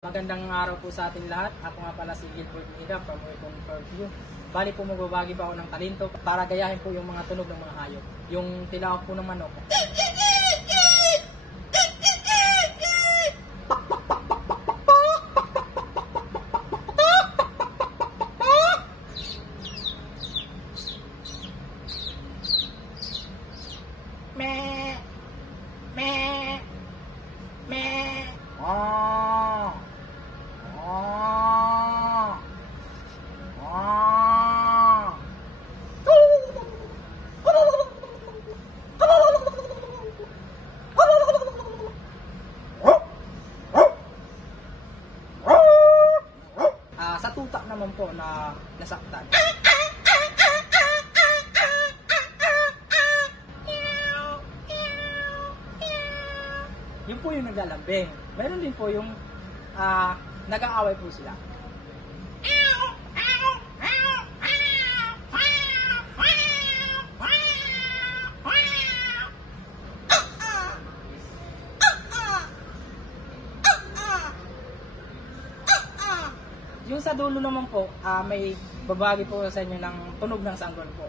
Magandang araw po sa ating lahat. Ako nga pala si Gilbert Mida from Recon View. Bali po magbabagi pa ako ng talento para gayahin po yung mga tunog ng mga hayop. Yung tilawak po ng manok. Me me me oh. Sa tutak naman po na nasaktan. Yun po yung naglalambing. Meron din po yung nag-aaway po sila. Yung sa dulo naman po, may babagi po sa inyo ng tunog ng sanggol po.